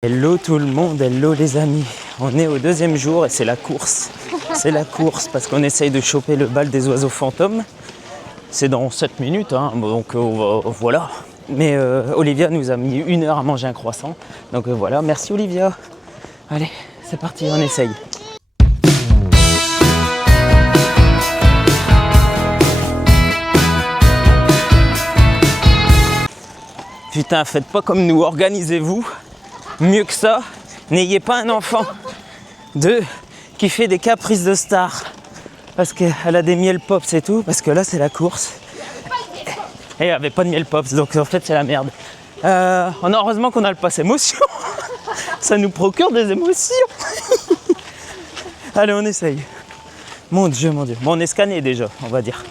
Hello tout le monde, hello les amis. On est au deuxième jour et c'est la course. C'est la course parce qu'on essaye de choper le bal des oiseaux fantômes. C'est dans 7 minutes, hein, donc voilà. Mais Olivia nous a mis 1 heure à manger un croissant. Donc voilà, merci Olivia. Allez, c'est parti, on essaye. Putain, faites pas comme nous, organisez-vous. Mieux que ça, n'ayez pas un enfant qui fait des caprices de star parce qu'elle a des miel pops et tout, parce que là c'est la course et il n'y avait pas de miel pops, donc en fait c'est la merde. Heureusement qu'on a le pass émotion. Ça nous procure des émotions. Allez, on essaye. Mon Dieu, mon Dieu. Bon, on est scanné déjà, on va dire.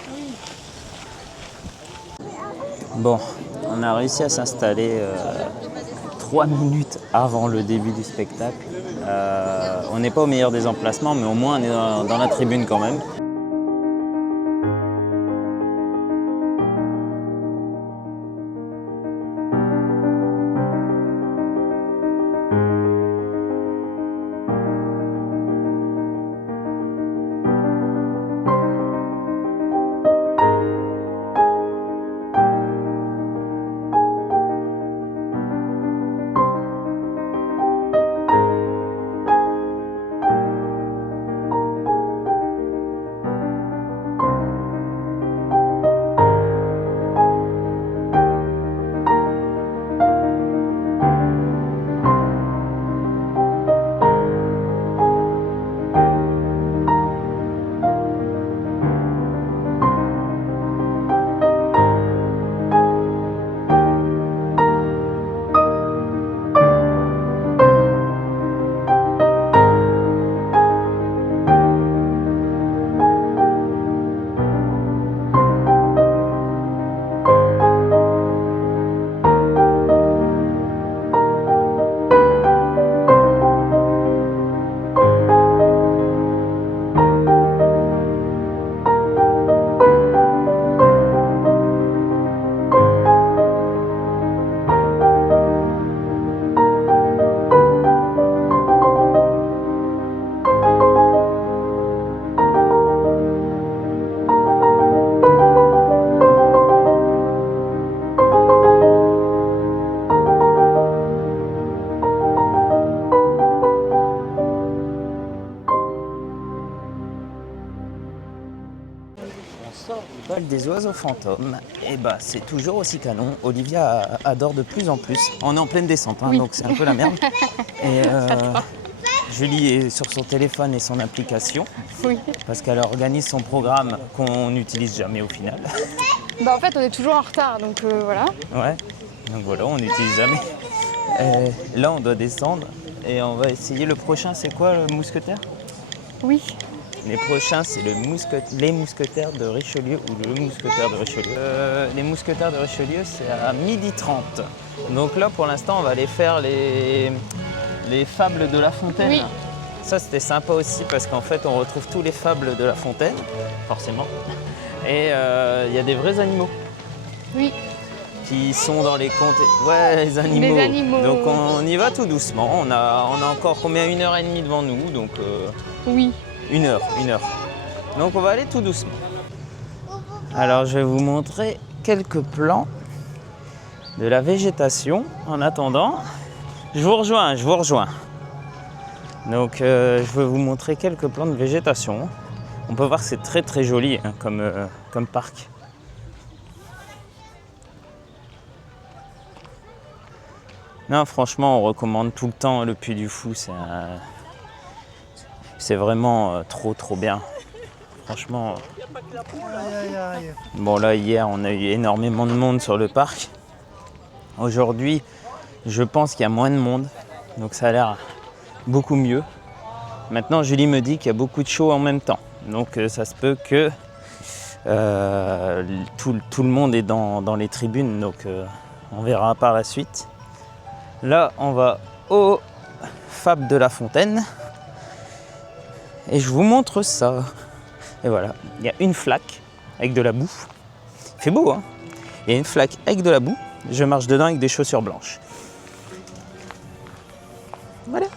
Bon, on a réussi à s'installer 3 minutes avant le début du spectacle. On n'est pas au meilleur des emplacements, mais au moins on est dans la tribune quand même. Le bal des oiseaux fantômes, et bah c'est toujours aussi canon. Olivia adore de plus en plus. On est en pleine descente, hein, oui. Donc c'est un peu la merde. Et Julie est sur son téléphone et son application, oui. Parce qu'elle organise son programme qu'on n'utilise jamais au final. Bah en fait on est toujours en retard, donc voilà. Ouais, donc voilà, on n'utilise jamais. Et là on doit descendre et on va essayer. Le prochain c'est quoi, le mousquetaire? Oui. Les prochains, c'est les mousquetaires de Richelieu ou le mousquetaire de Richelieu. Les mousquetaires de Richelieu, c'est à 12h30. Donc là, pour l'instant, on va aller faire les fables de La Fontaine. Oui. Ça, c'était sympa aussi parce qu'en fait, on retrouve tous les fables de La Fontaine, forcément. Et il y a des vrais animaux. Oui. Qui sont dans les contes. Ouais, les animaux. Les animaux. Donc on y va tout doucement. On a encore combien, 1h30 devant nous, donc. Oui. 1 heure. Donc on va aller tout doucement. Alors je vais vous montrer quelques plans de la végétation. En attendant, je vous rejoins. Donc je vais vous montrer quelques plans de végétation. On peut voir que c'est très très joli, hein, comme parc. Non, franchement, on recommande tout le temps le Puy du Fou. C'est vraiment trop bien. Franchement. Bon là, hier, on a eu énormément de monde sur le parc. Aujourd'hui, je pense qu'il y a moins de monde. Donc ça a l'air beaucoup mieux. Maintenant, Julie me dit qu'il y a beaucoup de shows en même temps. Donc ça se peut que tout le monde est dans les tribunes. Donc on verra par la suite. Là, on va au Fab de La Fontaine. Et je vous montre ça. Et voilà, il y a une flaque avec de la boue. Il fait beau, hein. Il y a une flaque avec de la boue. Je marche dedans avec des chaussures blanches. Voilà.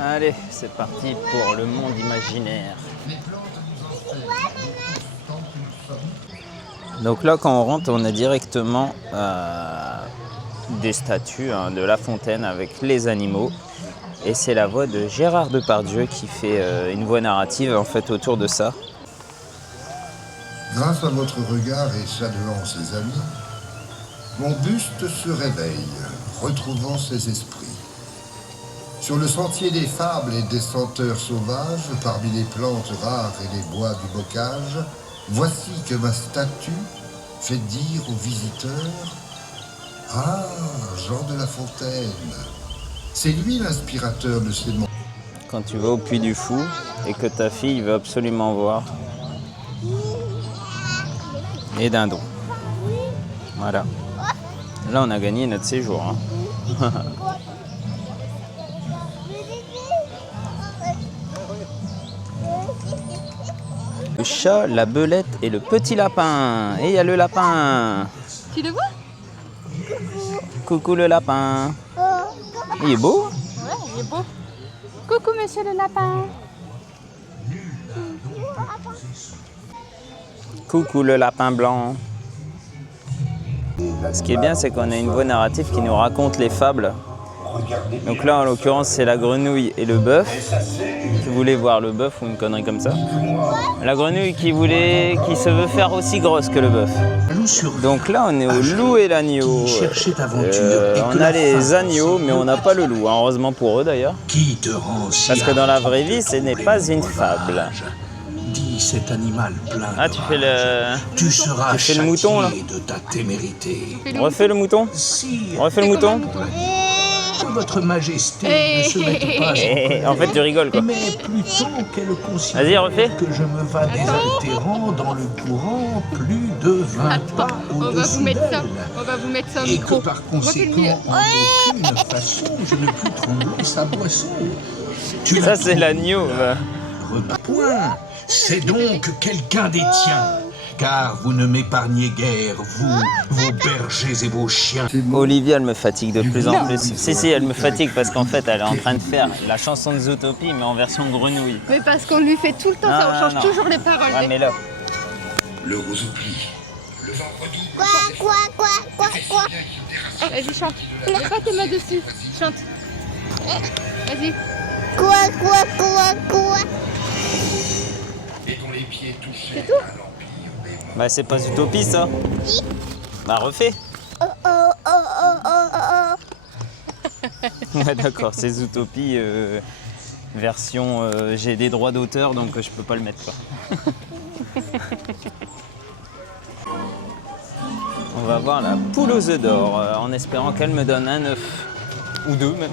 Allez, c'est parti pour le monde imaginaire. Donc là, quand on rentre, on a directement des statues de La Fontaine avec les animaux. Et c'est la voix de Gérard Depardieu qui fait une voix narrative en fait autour de ça. Grâce à votre regard et saluant ses amis, mon buste se réveille, retrouvant ses esprits. Sur le sentier des fables et des senteurs sauvages, parmi les plantes rares et les bois du bocage, voici que ma statue fait dire aux visiteurs « Ah, Jean de La Fontaine, c'est lui l'inspirateur de ces mondes. » Quand tu vas au Puy du Fou et que ta fille veut absolument voir les dindons. Voilà. Là, on a gagné notre séjour. Hein. Le chat, la belette et le petit lapin. Et il y a le lapin. Tu le vois? Coucou le lapin. Il est beau. Ouais, il est beau. Coucou monsieur le lapin. Coucou le lapin blanc. Ce qui est bien, c'est qu'on a une voix narrative qui nous raconte les fables. Donc là, en l'occurrence, c'est la grenouille et le bœuf qui voulaient voir le bœuf ou une connerie comme ça. La grenouille qui se veut faire aussi grosse que le bœuf. Donc là, on est au loup et l'agneau. On a les agneaux, mais on n'a pas le loup. Heureusement pour eux d'ailleurs. Parce que dans la vraie vie, ce n'est pas une fable. Dis cet animal plein. Ah, tu fais le mouton là. De ta témérité. Refais le mouton. Refais le mouton. Que votre majesté ne se mette pas En fait, tu rigoles quoi. mais plutôt qu'elle considère Vas-y, refais. que je me vas désaltérant dans le courant plus de 20 pas On va au-dessus vous mettre ça. d'elle. On va vous mettre ça au Et micro. que par conséquent, en aucune façon, je ne puis trembler sa boisson. Tu Ça, la c'est l'agneau. Point. C'est donc quelqu'un des tiens, car vous ne m'épargnez guère, vous, vos bergers et vos chiens. Olivia, elle me fatigue de plus en plus. Si, elle me fatigue parce qu'en fait, elle est en train de faire la chanson de Zootopie, mais en version grenouille. Mais parce qu'on lui fait tout le temps ça, on change Non. toujours les paroles. Ouais, mais là, Le rosoupli, le vendredi. Vas-y, chante. Mets pas tes mains dessus. Chante. Vas-y. Et dont les pieds touchaient tout à l'empire. bah c'est pas Zootopie ça. Bah refais. Ouais d'accord, c'est Zootopie version j'ai des droits d'auteur donc je peux pas le mettre quoi. On va voir la poule aux œufs d'or en espérant qu'elle me donne un œuf ou deux même.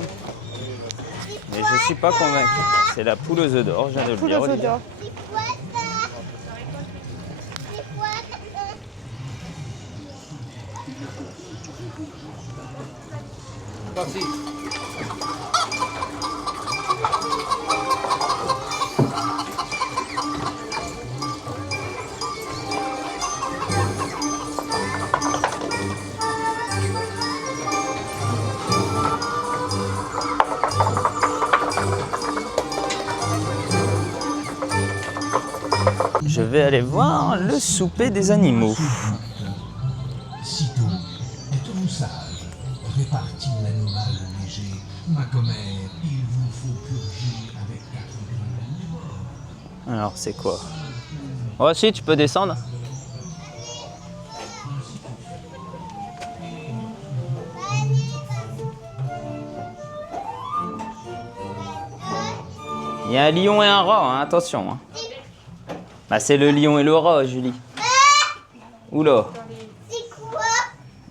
Mais je suis pas convaincu. C'est la poule aux œufs d'or, je viens de le dire. Olivia. Je vais aller voir le souper des animaux. Sitôt, êtes-vous sage, répartit l'animal léger. Ma commère, il vous faut purger avec 4 grains d'aliment. Alors c'est quoi? Oh si, tu peux descendre. Il y a un lion et un rat, hein, attention. Hein. Bah c'est le lion et le rat, Julie. Oula. C'est quoi?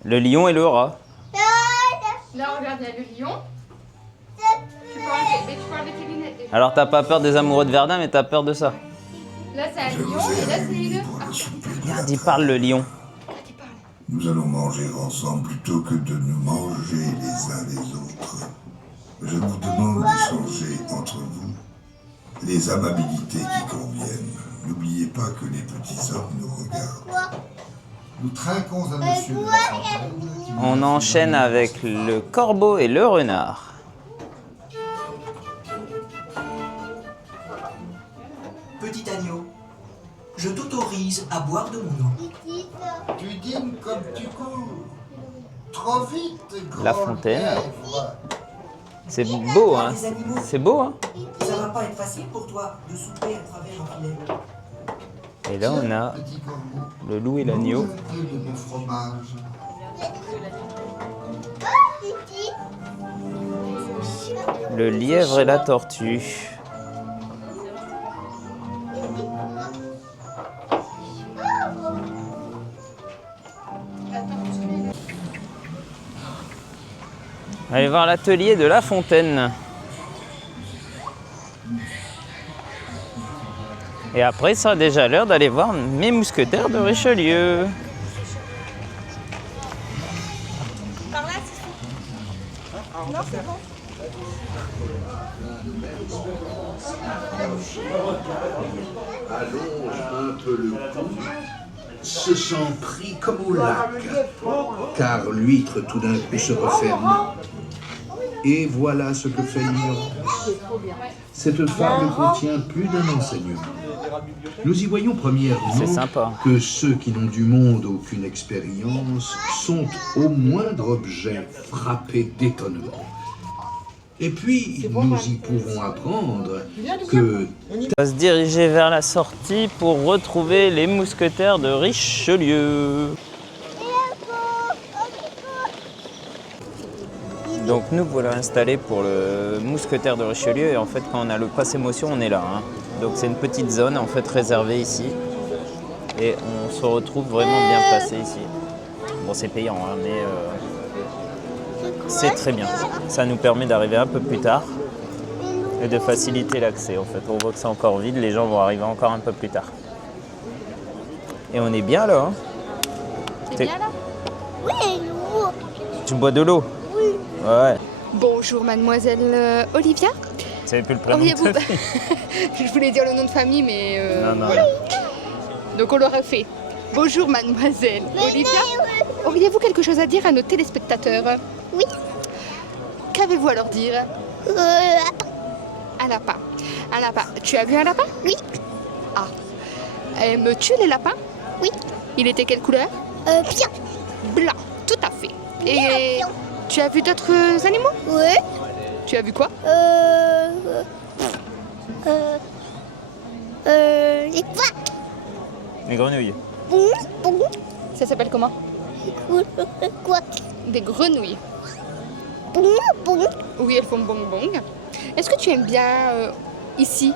Le lion et le rat. Là, regarde, il y a le lion. Tu peux enlever tes lunettes déjà. Alors t'as pas peur des amoureux de Verdun, mais t'as peur de ça. Là, c'est un lion et là, c'est le... Pour le souper de Regarde, la il parle le lion. Nous allons manger ensemble plutôt que de nous manger les uns les autres. Je vous demande d'échanger entre vous les amabilités qui conviennent. N'oubliez pas que les petits hommes nous regardent. Nous trinquons à monsieur de la Fontaine. On enchaîne avec le corbeau et le renard. Petit agneau, je t'autorise à boire de mon eau. Tu dînes comme tu cours. Trop vite, grand La Fontaine. lièvre. C'est beau, hein? Des animaux, C'est beau, hein? ça va pas être facile pour toi de souper à travers un filet. Et là, on a Petit corbeau. le loup et l'agneau. Mange un peu de mon fromage. Le lièvre et la tortue. Allez voir l'atelier de La Fontaine. Et après, il sera déjà l'heure d'aller voir mes mousquetaires de Richelieu. Allonge un peu le cou, se sent pris comme au lac, car l'huître tout d'un coup se referme. Et voilà ce que fait l'ignorance. Cette fable contient plus d'un enseignement. Nous y voyons C'est premièrement sympa. que ceux qui n'ont du monde aucune expérience sont au moindre objet frappés d'étonnement. Et puis, nous y pouvons apprendre que On va se diriger vers la sortie pour retrouver les mousquetaires de Richelieu. Donc nous voilà installés pour le mousquetaire de Richelieu et en fait quand on a le pass émotion on est là. Hein. Donc c'est une petite zone en fait réservée ici et on se retrouve vraiment bien placé ici. Bon c'est payant hein, mais c'est très bien. Ça nous permet d'arriver un peu plus tard et de faciliter l'accès en fait. On voit que c'est encore vide, les gens vont arriver encore un peu plus tard. Et on est bien là. Hein. T'es bien là? Tu bois de l'eau? Oui. Ouais. Bonjour mademoiselle Olivia. Tu savais plus le prénom de Auriez-vous... ta fille? Je voulais dire le nom de famille mais... Non, non. Donc on l'aurait fait. Bonjour mademoiselle Olivia. Auriez-vous quelque chose à dire à nos téléspectateurs? Oui. Qu'avez-vous à leur dire? Un lapin. Un lapin. Tu as vu un lapin? Oui. Ah. Aimes-tu les lapins? Oui. Il était quelle couleur? Bien. Blanc. Tout à fait. Et Bien. tu as vu d'autres animaux? Oui. Tu as vu quoi? Les quoi? Les grenouilles. Bon, bon, Ça s'appelle comment? quoi? Des grenouilles. Bon, bon. Oui, elles font bong bong. Est-ce que tu aimes bien ici?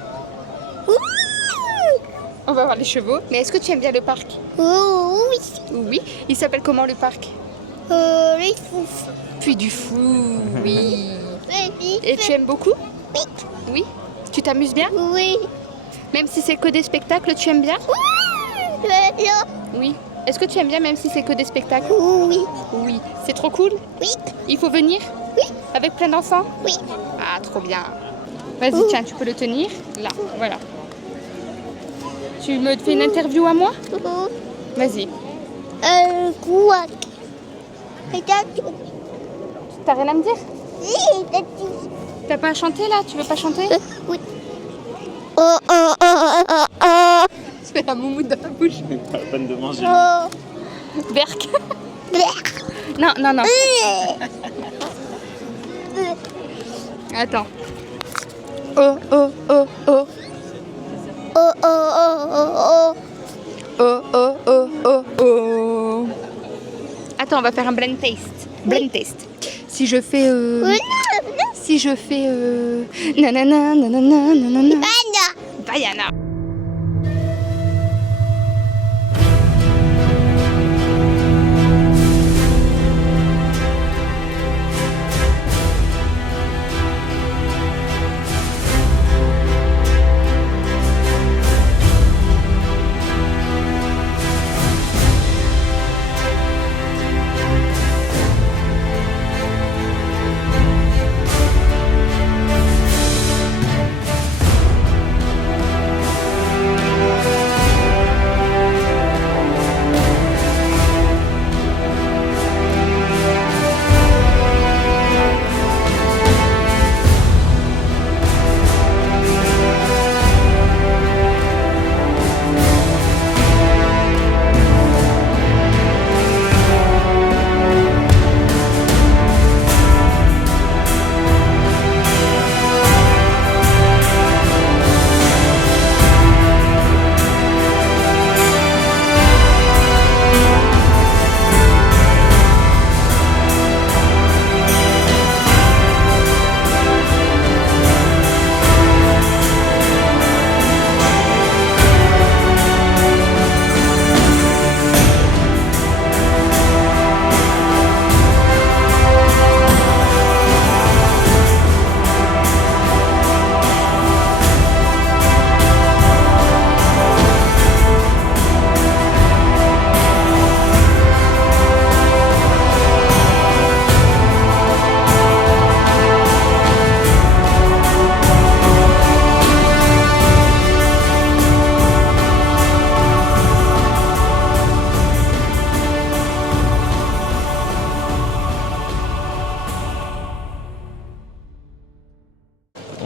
On va voir les chevaux. Mais est-ce que tu aimes bien le parc? Oh, oui. Oui. Il s'appelle comment le parc? Les fous. Puis du fou. Oui. Et tu aimes beaucoup? Oui. Oui. Tu t'amuses bien? Oui. Même si c'est que des spectacles, tu aimes bien? Là. Oui. Est-ce que tu aimes bien même si c'est que des spectacles? Oui. Oui. C'est trop cool? Oui. Il faut venir? Oui. Avec plein d'enfants? Oui. Ah, trop bien. Vas-y, tiens, tu peux le tenir. Là, voilà. Tu me fais une interview à moi? Vas-y. Quoi? T'as rien à me dire? Oui, T'as pas à chanter là? Tu veux pas chanter? oui. Tu fais la moumoute dans la bouche. Pas la peine de manger. Berk. Non, non, non. Attends. Oh, oh, oh, oh. Oh, oh, oh, oh, oh. Oh, oh, oh, oh, oh. Attends, on va faire un blend taste. Blend taste. Si je fais... Si je fais... Nanana, nanana, nanana. Diana.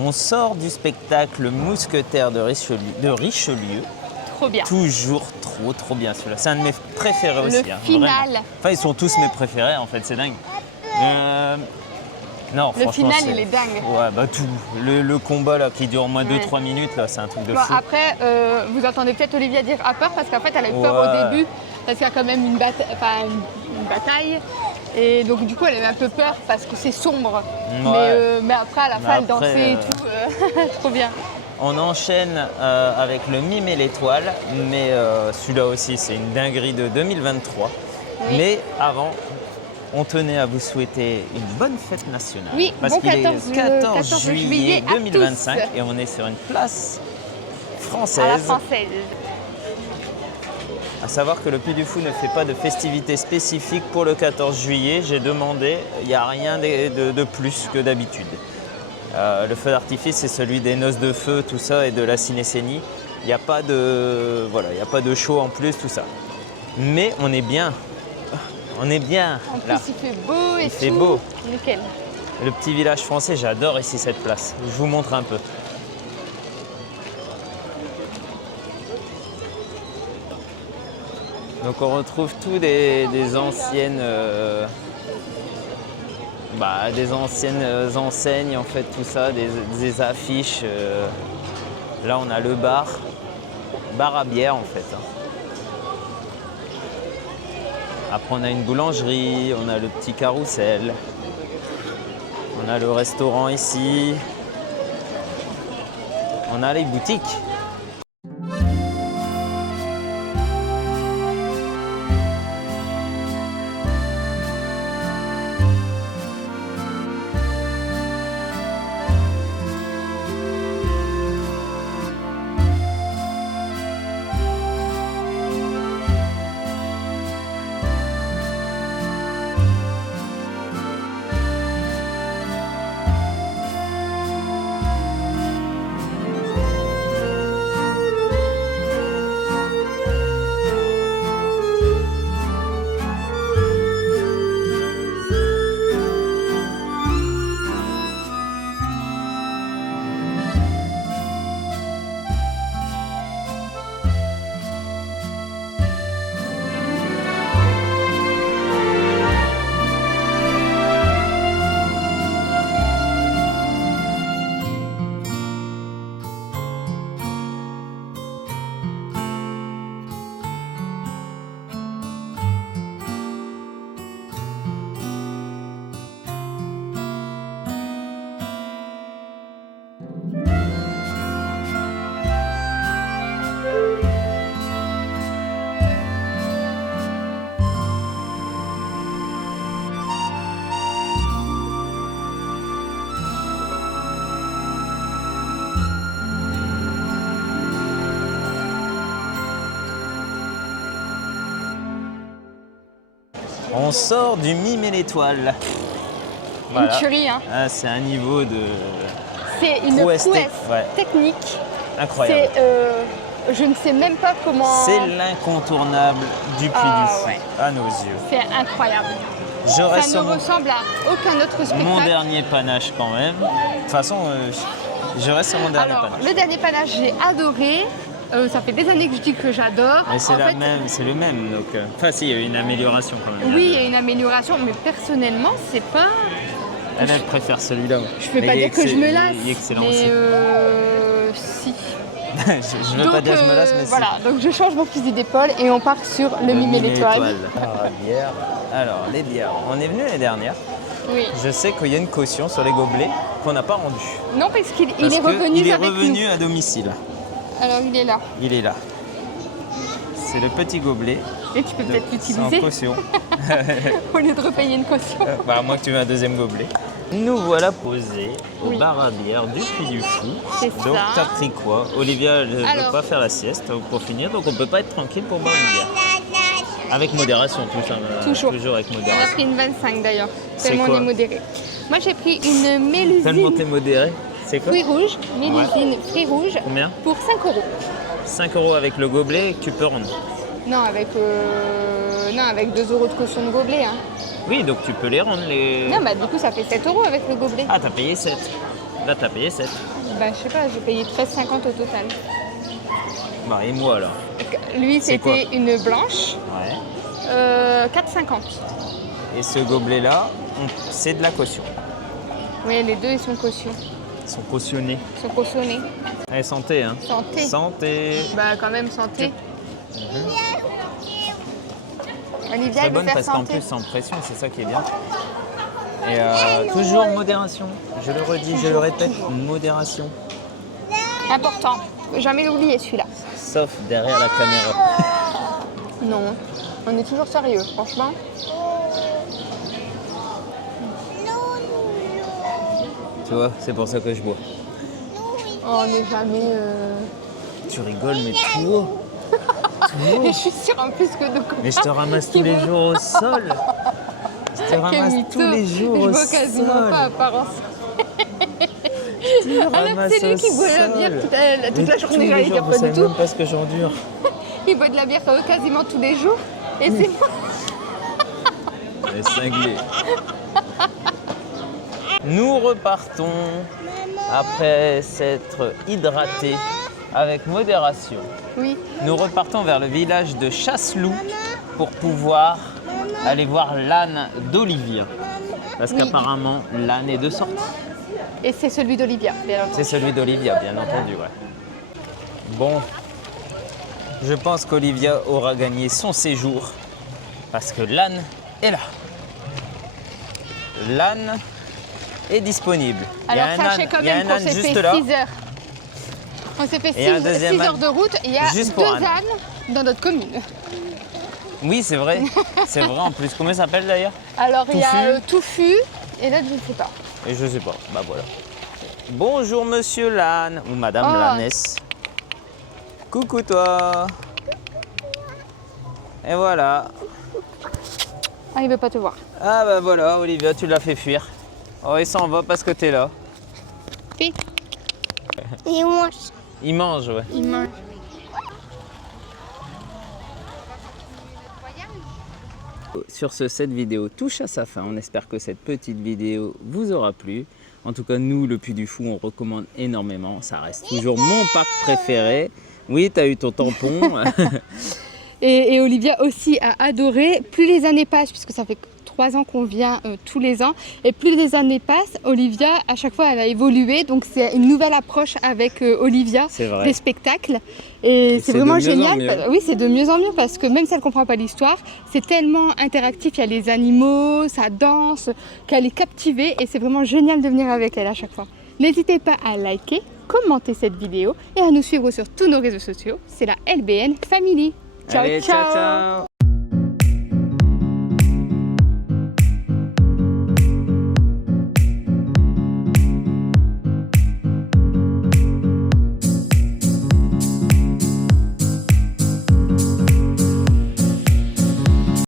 On sort du spectacle Mousquetaires de Richelieu. Trop bien. Toujours trop bien celui-là. C'est un de mes préférés aussi. Le hein, final. vraiment. Enfin, ils sont tous mes préférés en fait, c'est dingue. Non, Le franchement, final, il est dingue. Ouais, bah tout. Le combat là qui dure au moins 2-3 minutes, là, c'est un truc de Bon, fou. après, vous entendez peut-être Olivia dire a peur parce qu'en fait, elle a eu peur Ouais. au début parce qu'il y a quand même une bataille. Et donc, du coup, elle a eu un peu peur parce que c'est sombre. Ouais. Mais après, à la fin, elle après, dansait et tout. Trop bien. On enchaîne avec le Mime et l'étoile, mais celui-là aussi, c'est une dinguerie de 2023. Oui. Mais avant, on tenait à vous souhaiter une bonne fête nationale. Oui, parce bon qu'il est 14 14 juillet juillet à 2025 tous. et on est sur une place À la française. française. À savoir que le Puy du Fou ne fait pas de festivités spécifiques pour le 14 juillet. J'ai demandé, il n'y a rien de plus que d'habitude. Le feu d'artifice, c'est celui des noces de feu, tout ça, et de la cinécénie. Il n'y a pas de, voilà, il n'y a pas de show en plus, tout ça. Mais on est bien. On est bien En plus, là. il fait beau et Il tout. fait beau. Nickel. Le petit village français, j'adore ici cette place. Je vous montre un peu. Donc on retrouve tous des anciennes, des anciennes enseignes en fait, tout ça, des affiches. Là on a le bar à bière en fait. Après on a une boulangerie, on a le petit carrousel, on a le restaurant ici, on a les boutiques. On sort du Mime et l'étoile. Une tuerie, hein. Ah, c'est un niveau de C'est une prouesse prouesse ouais, technique. incroyable. Je ne sais même pas comment. C'est l'incontournable du Puy Ah, du Fou, ouais. à nos yeux. C'est incroyable. Je reste Ça sur ne ressemble à aucun autre spectacle. mon dernier panache quand même. De toute façon, je reste sur mon dernier Alors, panache. le dernier panache, j'ai adoré. Ça fait des années que je dis que j'adore. Mais c'est En fait, c'est le même. Donc, enfin, si, il y a eu une amélioration quand même. oui, il y a une amélioration, mais personnellement, c'est pas. Elle préfère celui-là. Je peux pas dire que je me lasse. Il est excellent mais aussi. si. je veux pas dire que je me lasse, mais voilà, donc je change mon fusil d'épaule et on part sur le Mime et l'étoile. Ah, bière. Alors, les bières. On est venu l'année dernière. Oui. Je sais qu'il y a une caution sur les gobelets qu'on n'a pas rendue. Non, parce qu'il est Parce revenu qu'il est avec revenu à domicile. nous. Alors, il est là. Il est là. C'est le petit gobelet. Et tu peux peut-être Sans l'utiliser caution. au lieu de repayer une caution. Bah, à moins que tu aies un deuxième gobelet. Nous voilà posés au Oui. bar à bière du Puy du Fou. C'est Donc, ça. t'as pris quoi? Olivia ne veut Alors. pas faire la sieste pour finir, donc on peut pas être tranquille pour boire une bière. Avec modération, tout ça. Toujours. Toujours avec On a modération. pris une 25 d'ailleurs, C'est tellement on quoi est modéré. Moi j'ai pris une Tellement mélusine t'es modéré. C'est quoi? fruits rouges, mélusine fruits rouges Combien? pour 5 €. 5 € avec le gobelet que tu peux rendre. Non, avec Non, avec 2 € de caution de gobelet. Hein. Oui, donc tu peux les rendre les... Non, bah du coup, ça fait 7 € avec le gobelet. Ah, t'as payé 7. Là, t'as payé 7. Bah, je sais pas, j'ai payé 13,50 au total. Bah, et moi alors? Lui, C'est quoi? c'était une blanche, Ouais. 4,50. Et ce gobelet-là, c'est de la caution. Oui, les deux, ils sont caution. Ils sont cautionnés. Ils sont cautionnés. Allez, santé, hein. Santé. Santé. Bah, quand même, santé. Olivia, Très elle veut bonne faire parce qu'en santé. plus, sans pression, c'est ça qui est bien. Et toujours modération. Je le redis, je le répète, modération. Important. Faut jamais l'oublier, celui-là. Sauf derrière la caméra. Non, on est toujours sérieux, franchement. Tu vois, c'est pour ça que je bois. Oh, on n'est jamais... Tu rigoles, mais tout haut. Tout haut. Et je suis sûre en plus que nos copains... Mais je te ramasse tous les jours au sol. Je te Quel ramasse mytho. tous les jours Je au vois quasiment sol. pas à part en... Je te Alors ramasse c'est lui au qui boit la bière sol. toute la Mais journée, tous les j'allais jours, dire vous pas savez du tout. même pas ce que j'endure. Il boit de la bière quasiment tous les jours. Et c'est moi. Elle est cinglée. Nous repartons après s'être hydratés avec modération. Oui. Nous repartons vers le village de Chasseloup pour pouvoir aller voir l'âne d'Olivia. Parce Oui. qu'apparemment, l'âne est de sortie. Et c'est celui d'Olivia, bien entendu. C'est celui d'Olivia, bien entendu, ouais. Bon, je pense qu'Olivia aura gagné son séjour parce que l'âne est là. L'âne est disponible. Alors il y a un sachez âne, quand il y a même un qu'on âne s'est juste fait là. 6 heures. On s'est fait Et un 6 deuxième heures âne. de route. Il y a Juste 2 pour âne. ânes dans notre commune. Oui, c'est vrai. C'est vrai en plus. Comment ça s'appelle d'ailleurs? Alors il y a Touffu. Touffu et l'autre je ne sais pas. Et je sais pas. Bah voilà. Bonjour monsieur l'âne ou madame Oh. l'ânesse. Coucou toi. Et voilà. Ah, il veut pas te voir. Ah bah voilà, Olivia, tu l'as fait fuir. Oh, il s'en va parce que t'es là. Fais. Et moi, Il mange, ouais. Il mange. Sur ce, cette vidéo touche à sa fin. On espère que cette petite vidéo vous aura plu. En tout cas, nous, le Puy du Fou, on recommande énormément. Ça reste toujours mon parc préféré. Oui, t'as eu ton tampon. Et Olivia aussi a adoré. Plus les années passent, puisque ça fait 3 ans qu'on vient tous les ans, et plus les années passent, Olivia, à chaque fois, elle a évolué. Donc c'est une nouvelle approche avec Olivia C'est vrai. des spectacles. Et c'est c'est vraiment de mieux en génial. mieux. Oui, c'est de mieux en mieux parce que même si elle ne comprend pas l'histoire, c'est tellement interactif. Il y a les animaux, ça danse, qu'elle est captivée. Et c'est vraiment génial de venir avec elle à chaque fois. N'hésitez pas à liker, commenter cette vidéo et à nous suivre sur tous nos réseaux sociaux. C'est la LBN Family. Ciao, Allez, ciao, ciao.